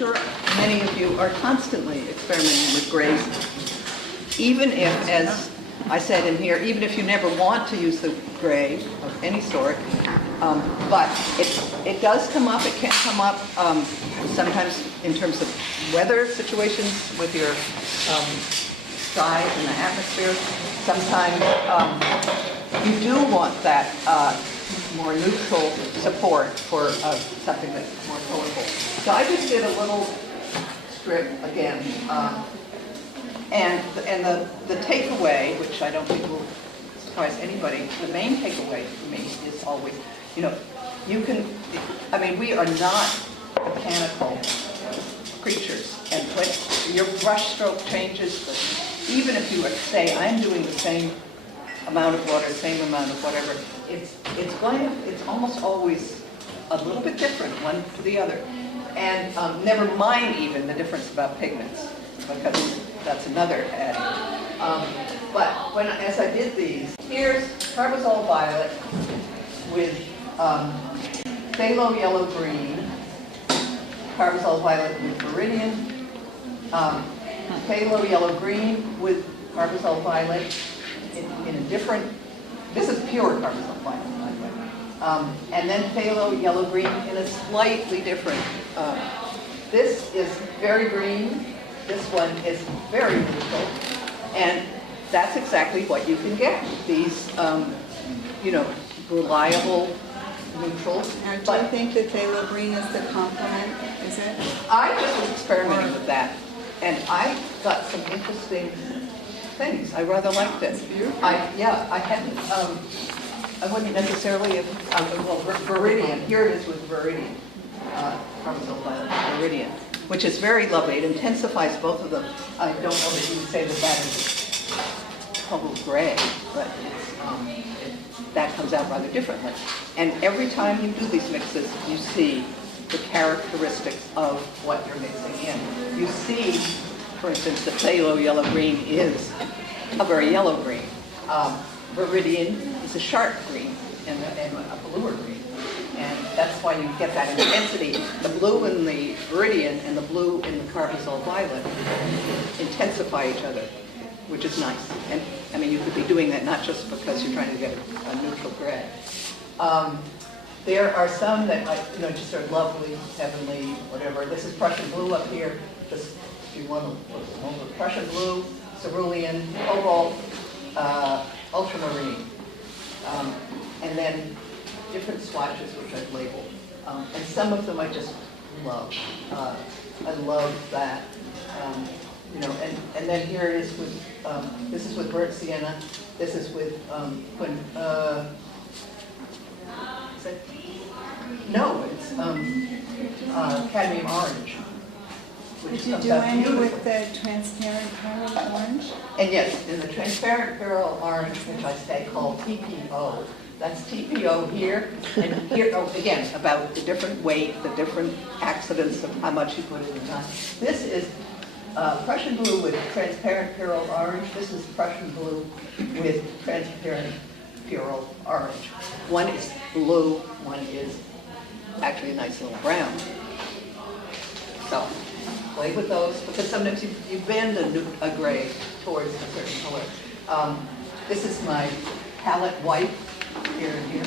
sure many of you are constantly experimenting with grays, even if, as I said in here, even if you never want to use the gray of any sort, but it does come up. It can come up sometimes in terms of weather situations with your skies and the atmosphere. Sometimes you do want that more neutral support for something that's more colorful. So I just did a little strip again. And the takeaway, which I don't think will surprise anybody, the main takeaway for me is always, you can, we are not mechanical creatures. And when your brush stroke changes, even if you say, I'm doing the same amount of water, same amount of whatever, it's almost always a little bit different, one to the other. And never mind even the difference about pigments, because that's another adding. But as I did these, here's Carbazole Violet with Phthalo Yellow Green, Carbazole Violet with Viridian, Phthalo Yellow Green with Carbazole Violet in a different, this is pure Carbazole Violet, by the way. And then Phthalo Yellow Green in a slightly different, this is very green. This one is very neutral, and that's exactly what you can get. These, reliable neutrals. And do you think that phthalo green is the complement? Is it? I just was experimenting with that, and I got some interesting things. I rather liked it. I hadn't. I wouldn't necessarily have. Well, Viridian. Here it is with Viridian. Carbazole Violet Viridian, which is very lovely. It intensifies both of them. I don't know that you would say that is total gray, but that comes out rather differently. And every time you do these mixes, you see the characteristics of what you're mixing in. You see, for instance, the phthalo yellow green is a very yellow green. Viridian is a sharp green and a bluer green. And that's why you get that intensity. The blue in the Viridian and the blue in the Carbazole Violet intensify each other, which is nice. And you could be doing that not just because you're trying to get a neutral gray. There are some that just are lovely, heavenly, whatever. This is Prussian blue up here. Just if you want to look over Prussian blue, cerulean, cobalt, ultramarine, and then different swatches which I've labeled. And some of them I just love. I love that. And then here it is with, this is with burnt sienna. This is with, is it? No, it's cadmium orange. Did you do any with the transparent pearl orange? And yes, in the transparent pearl orange, which I say called TPO. That's TPO here, and here, again, about the different weight, the different accidents of how much you put in the time. This is Prussian blue with transparent pearl orange. This is Prussian blue with transparent pearl orange. One is blue, one is actually a nice little brown. So, play with those, because sometimes you bend a gray towards a certain color. This is my palette white. Here and here.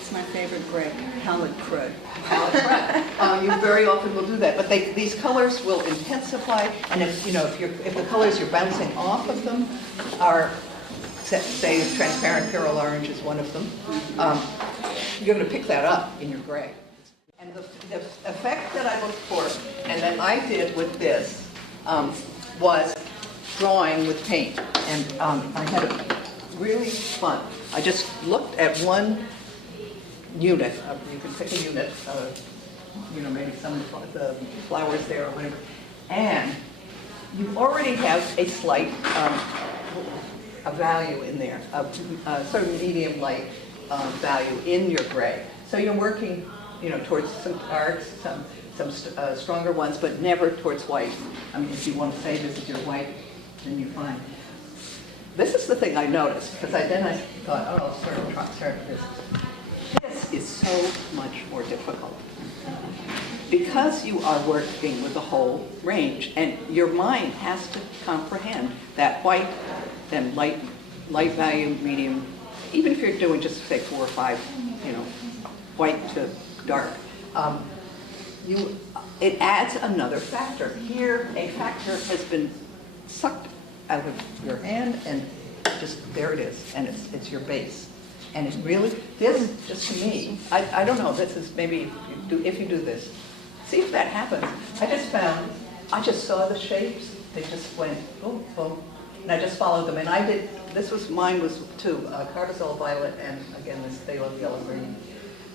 It's my favorite gray, palette crud. Palette crud. You very often will do that, but these colors will intensify, and if the colors you're bouncing off of them are, say, transparent pearl orange is one of them, you're going to pick that up in your gray. And the effect that I looked for, and that I did with this, was drawing with paint, and I had a really fun. I just looked at one unit. You can pick a unit, maybe some of the flowers there or whatever, and you already have a slight a value in there, a sort of medium light value in your gray. So you're working, towards some darks, some stronger ones, but never towards white. If you want to say this is your white, then you're fine. This is the thing I noticed, because then I thought, oh, I'll start with this. This is so much more difficult. because you are working with the whole range, and your mind has to comprehend that white, then light value, medium, even if you're doing just say 4 or 5, white to dark, it adds another factor. Here, a factor has been sucked out of your hand, and just there it is, and it's your base. And it really, this, just to me, I don't know, this is maybe if you do this, see if that happens. I just saw the shapes, they just went, boom, boom, and I just followed them. And I did, mine was two, Carbazole violet, and again, this phthalo yellow green.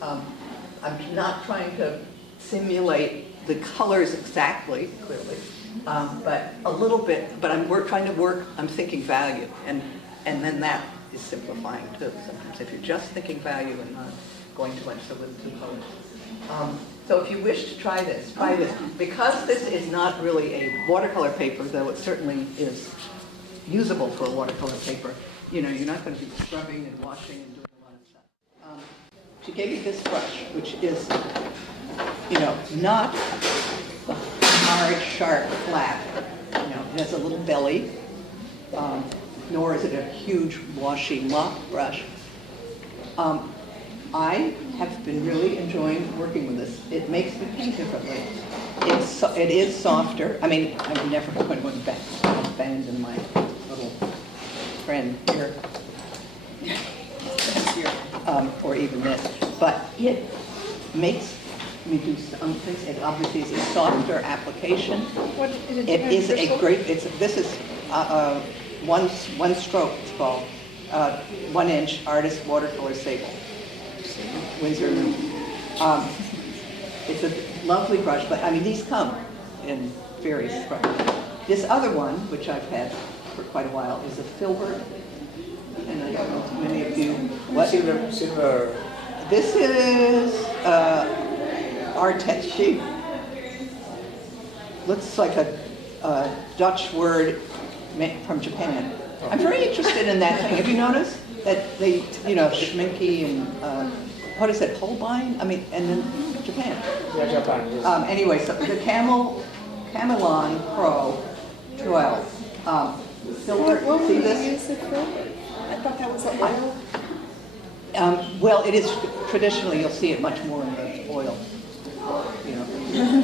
I'm not trying to simulate the colors exactly, clearly, but a little bit, but I'm thinking value, and then that is simplifying too, sometimes, if you're just thinking value and not going too much with 2 colors. So if you wish to try this, Because this is not really a watercolor paper, though it certainly is usable for a watercolor paper, you're not going to be scrubbing and washing and doing a lot of stuff. She gave me this brush, which is, not the hard, sharp, flat. It has a little belly, nor is it a huge washy mop brush. I have been really enjoying working with this. It makes me paint differently. It is softer. I mean, I'm never going to abandon my little friend here, or even this. But it makes me do some things. It obviously is a softer application. It is a great. This is one stroke. It's called 1 inch artist watercolor sable. Windsor. It's a lovely brush, but I mean these come in various brushes. This other one, which I've had for quite a while, is a filbert, and I don't know if many of you. What? Silver. This is Arteshi. Looks like a Dutch word from Japan. I'm very interested in that thing. Have you noticed that they, Schminke and what is it, Holbein? I mean, and then Japan. Yeah, Japan. Yes. Anyway, so the Camelon Pro 12. Filbert, What see would you this? use it for? I thought that was an oil. Well, it is traditionally, you'll see it much more in the oil,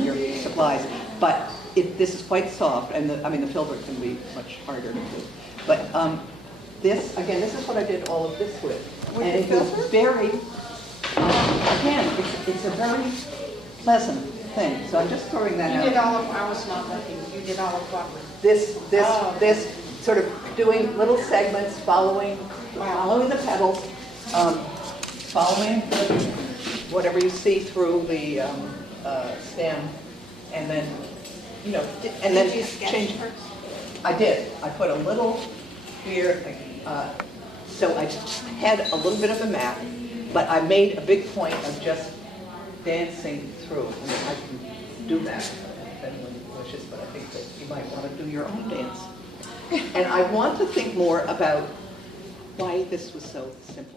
your supplies. But this is quite soft, and the filbert can be much harder to do. But this is what I did all of this with. With And the it was filbert? very, again, it's a very pleasant thing. So I'm just throwing that out. You did all of, I was not looking, you did all of what with? This sort of doing little segments, following the petals, following whatever you see through the stem, and then, and then Did you sketch change. first? I did. I put a little here, so I had a little bit of a map, but I made a big point of just dancing through. I mean, I can do that if anyone wishes, but I think that you might want to do your own dance. And I want to think more about why this was so simple.